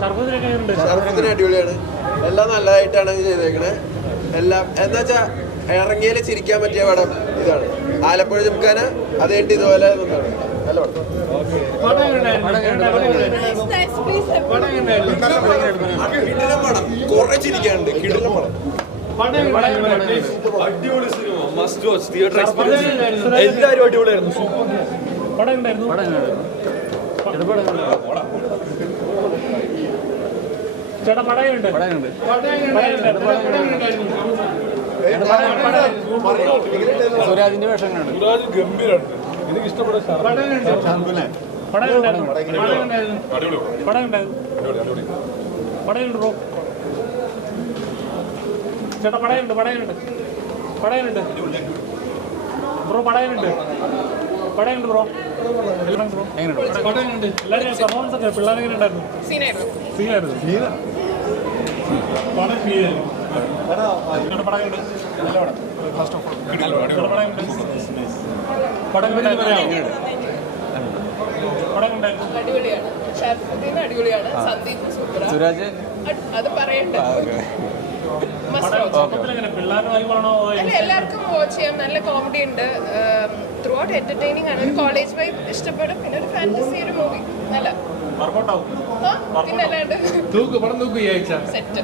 ഷർഫത്തിന് അടിപൊളിയാണ്. എല്ലാം നല്ലതായിട്ടാണ് ചെയ്തേക്കണേ. എല്ലാം എന്താ വെച്ചാൽ ഇറങ്ങിയാൽ ചിരിക്കാൻ പറ്റിയ പടം ഇതാണ്. ആലപ്പുഴ ജിംഖാന അത് കഴിഞ്ഞിട്ട് ഇതുപോലെ നല്ല പടം. കുറെ ചിരിക്കാനുണ്ട്. കിടിലം പടം. അടിപൊളി cinema, must watch, theatre experience. എല്ലാവരും അടിപൊളിയായിരുന്നു. ചേട്ടാ പടയുണ്ട്. സുരാജിന്റെ വേഷം കണ്ടു. സുരാജ് ഗംഭീരാണ്. എനിക്ക് ഇഷ്ടപ്പെട്ട ചേട്ടാ പടയുണ്ട് ബ്രോ. പടയുണ്ട് ബ്രോ. എങ്ങനെയുണ്ട് എല്ലാവരും പെർഫോമൻസ് ഒക്കെ? പിള്ളേരെങ്ങനെ ഉണ്ടായിരുന്നു? സീനായിരുന്നു. പടയുണ്ട്. ഫസ്റ്റ് ഓഫ് ഓൾ സുരാജ് അത് പറയണ്ട. എല്ലാവർക്കും വാച്ച് ചെയ്യാം. നല്ല കോമഡി ഉണ്ട്. ത്രൂ ഔട്ട് എന്റർടൈനിങ് ആണ്. ഒരു കോളേജ് വൈബ് ഇഷ്ടപ്പെടും. പിന്നെ ഒരു ഫാന്റസി ഒരു മൂവി. നല്ല പിന്നെ അല്ലാണ്ട് സെറ്റ്.